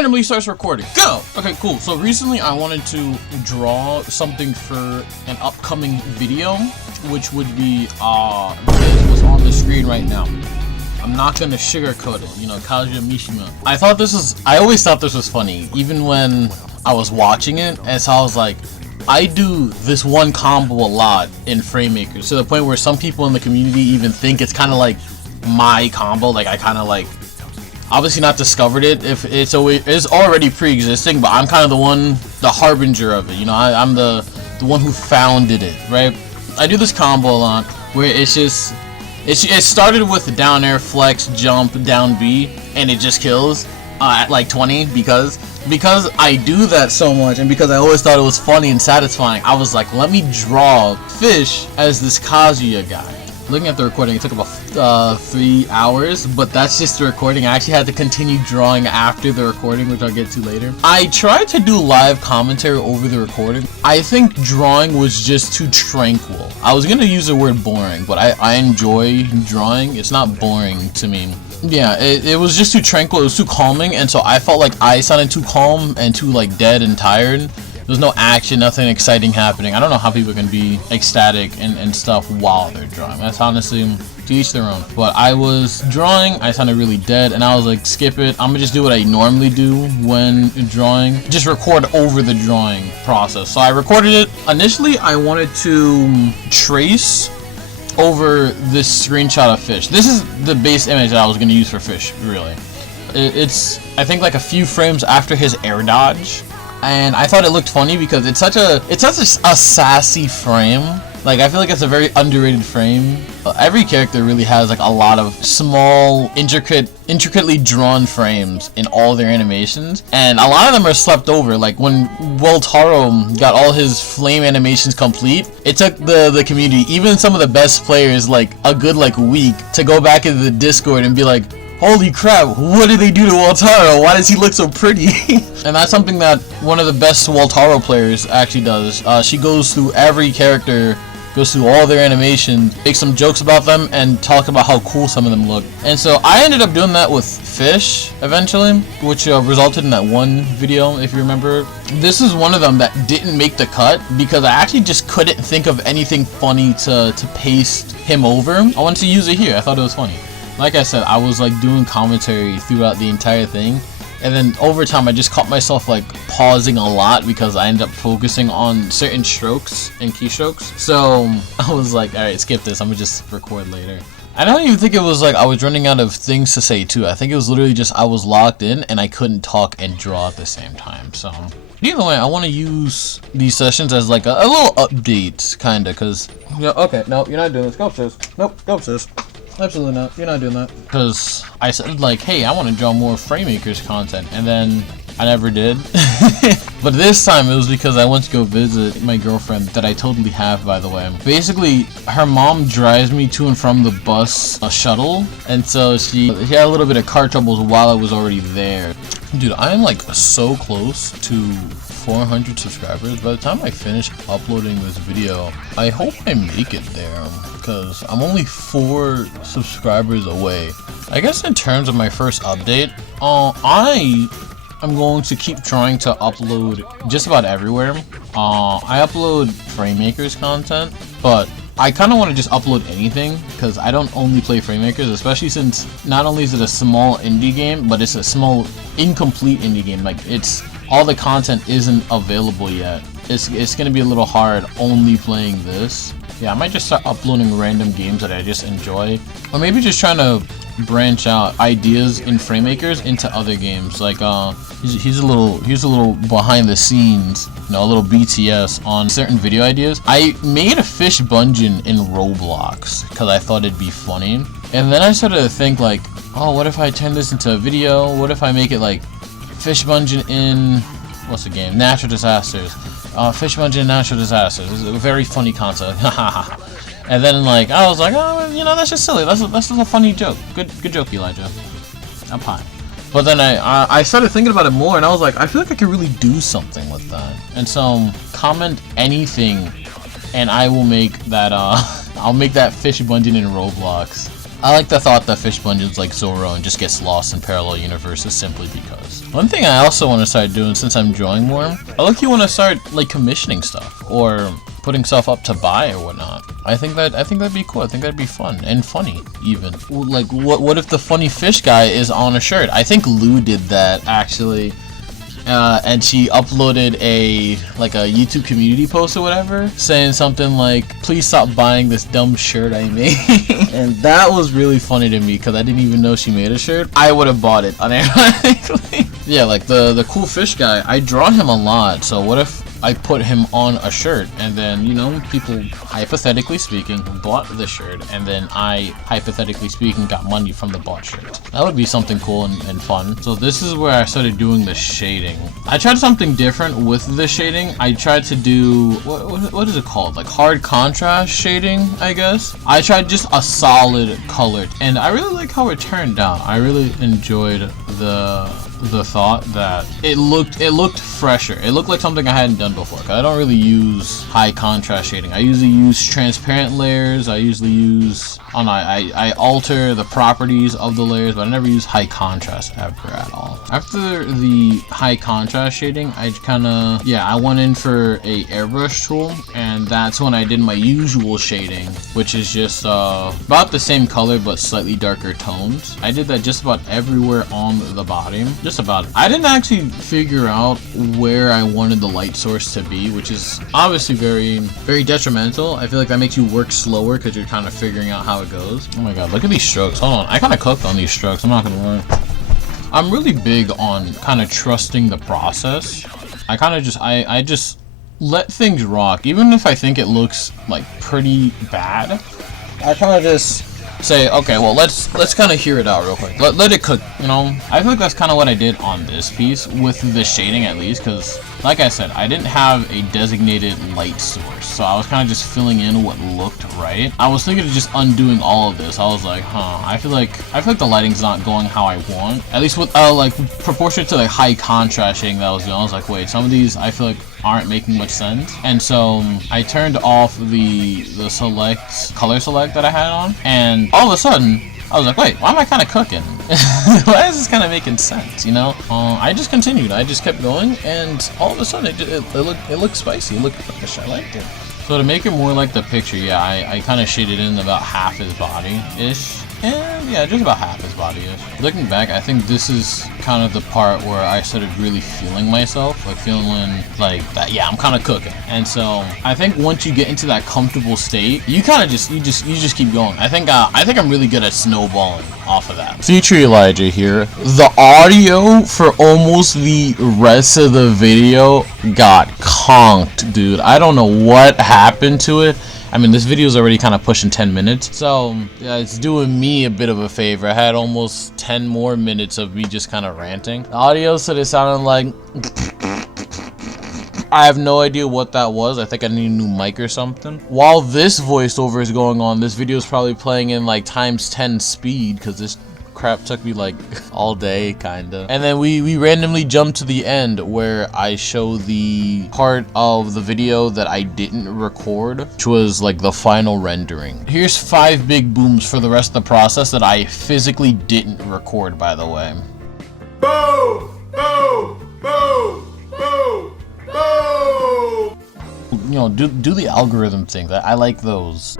Randomly starts recording. Go! Okay, cool. So recently I wanted to draw something for an upcoming video, which would be what's on the screen right now. I'm not gonna sugarcoat it, you know, Kazuya Mishima. I always thought this was funny, even when I was watching it, and so I was like, I do this one combo a lot in FrameMakers, to the point where some people in the community even think it's kind of like my combo, like I kind of like, obviously not discovered it, if it's already pre-existing, but I'm kind of the harbinger of it, you know, I'm the one who founded it, right? I do this combo a lot, where it started with down air, flex, jump, down B, and it just kills at like 20, because I do that so much, and because I always thought it was funny and satisfying, I was like, let me draw Fish as this Kazuya guy. Looking at the recording, it took about 3 hours, but that's just the recording. I actually had to continue drawing after the recording, which I'll get to later. I tried to do live commentary over the recording. I think drawing was just too tranquil. I was gonna use the word boring, but I enjoy drawing. It's not boring to me. Yeah, it was just too tranquil. It was too calming, and so I felt like I sounded too calm and too like dead and tired. There's no action, nothing exciting happening. I don't know how people can be ecstatic and stuff while they're drawing. That's honestly to each their own. But I was drawing, I sounded really dead, and I was like, skip it. I'm gonna just do what I normally do when drawing. Just record over the drawing process. So I recorded it. Initially, I wanted to trace over this screenshot of Fish. This is the base image that I was gonna use for Fish, really. It's, I think, like a few frames after his air dodge. And I thought it looked funny because it's such a sassy frame. Like, I feel like it's a very underrated frame. Every character really has like a lot of small, intricately drawn frames in all their animations, and a lot of them are slept over. Like when Weltaro got all his flame animations complete, it took the community, even some of the best players, like a good week to go back into the Discord and be like, holy crap, what did they do to Weltaro? Why does he look so pretty? And that's something that one of the best Weltaro players actually does. She goes through every character, goes through all their animations, makes some jokes about them, and talk about how cool some of them look. And so I ended up doing that with Fish eventually, which resulted in that one video, if you remember. This is one of them that didn't make the cut because I actually just couldn't think of anything funny to paste him over. I wanted to use it here. I thought it was funny. Like I said, I was like doing commentary throughout the entire thing, and then over time I just caught myself like pausing a lot because I ended up focusing on certain strokes and keystrokes. So I was like, alright, skip this, I'm gonna just record later. I don't even think it was like I was running out of things to say too. I think it was literally just I was locked in and I couldn't talk and draw at the same time. So either way, I want to use these sessions as like a little update, kinda, cause yeah, okay, no, you're not doing this. Go sis. Nope, go sis. Absolutely not. You're not doing that. Because I said like, hey, I want to draw more FrameMakers content, and then I never did. But this time it was because I went to go visit my girlfriend that I totally have, by the way. Basically, her mom drives me to and from the bus shuttle, and so she had a little bit of car troubles while I was already there. Dude, I am like so close to 400 subscribers. By the time I finish uploading this video, I hope I make it there, because I'm only 4 subscribers away. I guess in terms of my first update, I'm going to keep trying to upload just about everywhere. I upload FrameMakers content, but I kind of want to just upload anything, because I don't only play FrameMakers, especially since not only is it a small indie game, but it's a small incomplete indie game. Like, it's all the content isn't available yet. It's gonna be a little hard only playing this. Yeah, I might just start uploading random games that I just enjoy, or maybe just trying to branch out ideas in FrameMakers into other games. Like here's a little behind the scenes, you know, a little BTS on certain video ideas. I made a fish dungeon in Roblox because I thought it'd be funny, and then I started to think like, oh, what if I turn this into a video? What if I make it like fish dungeon in, what's the game? Natural Disasters. Fish dungeon in Natural Disasters. It's a very funny concept. And then like I was like, oh, you know, that's just silly. That's just a funny joke. Good joke, Elijah. I'm fine. But then I started thinking about it more, and I was like, I feel like I could really do something with that. And so comment anything, and I will make that. I'll make that fish dungeon in Roblox. I like the thought that fish dungeon's like Zoro and just gets lost in parallel universes simply because. One thing I also want to start doing since I'm drawing more, I look, you want to start like commissioning stuff or putting stuff up to buy or whatnot. I think that'd be cool. I think that'd be fun and funny even. Like what if the funny fish guy is on a shirt? I think Lou did that actually. And she uploaded a YouTube community post or whatever saying something like, please stop buying this dumb shirt I made. And that was really funny to me because I didn't even know she made a shirt. I would have bought it unironically. Yeah, like the cool fish guy, I draw him a lot, so what if I put him on a shirt and then, you know, people, hypothetically speaking, bought the shirt and then I, hypothetically speaking, got money from the bought shirt. That would be something cool and fun. So this is where I started doing the shading. I tried something different with the shading. I tried to do, what is it called? Like hard contrast shading, I guess. I tried just a solid color and I really like how it turned out. I really enjoyed the thought that it looked fresher. It looked like something I hadn't done before, because I don't really use high contrast shading. I usually use transparent layers. I usually use, I alter the properties of the layers, but I never use high contrast ever at all. After the high contrast shading, I went in for a airbrush tool, and that's when I did my usual shading, which is just about the same color but slightly darker tones. I did that just about everywhere on the body. Just about. I didn't actually figure out where I wanted the light source to be, which is obviously very, very detrimental. I feel like that makes you work slower because you're kind of figuring out how it goes. Oh my god, look at these strokes. Hold on, I kind of cooked on these strokes, I'm not gonna lie. I'm really big on kind of trusting the process. I just let things rock, even if I think it looks like pretty bad. I kind of just say, okay, well, let's kind of hear it out real quick. Let it cook, you know? I feel like that's kind of what I did on this piece, with the shading at least, because, like I said, I didn't have a designated light source, so I was kind of just filling in what looked right. I was thinking of just undoing all of this. I was like, I feel like the lighting's not going how I want, at least with, like, proportionate to, like, high contrast shading that I was doing. I was like, wait, some of these, I feel like, aren't making much sense, and so I turned off the color select that I had on, and all of a sudden I was like, wait, why am I kind of cooking? Why is this kind of making sense, you know? I just continued, I just kept going, and all of a sudden it looked spicy, it looked fresh, I liked it. So to make it more like the picture, yeah, I kind of shaded in about half his body-ish. And yeah, just about half his body-ish. Looking back, I think this is kind of the part where I started really feeling myself, like feeling like that, yeah, I'm kind of cooking. And so I think once you get into that comfortable state, you kind of just keep going. I think I'm really good at snowballing off of that. Future Elijah here. The audio for almost the rest of the video got conked, dude. I don't know what happened to it. I mean, this video is already kind of pushing 10 minutes, so yeah, it's doing me a bit of a favor. I had almost 10 more minutes of me just kind of ranting. The audio said it sounded like... I have no idea what that was. I think I need a new mic or something. While this voiceover is going on, this video is probably playing in like ×10 speed, because this crap took me like all day, kinda. And then we randomly jump to the end where I show the part of the video that I didn't record, which was like the final rendering. Here's 5 big booms for the rest of the process that I physically didn't record, by the way. Boom! Boom! Boom! Boom! Boom! You know, do the algorithm thing. I like those.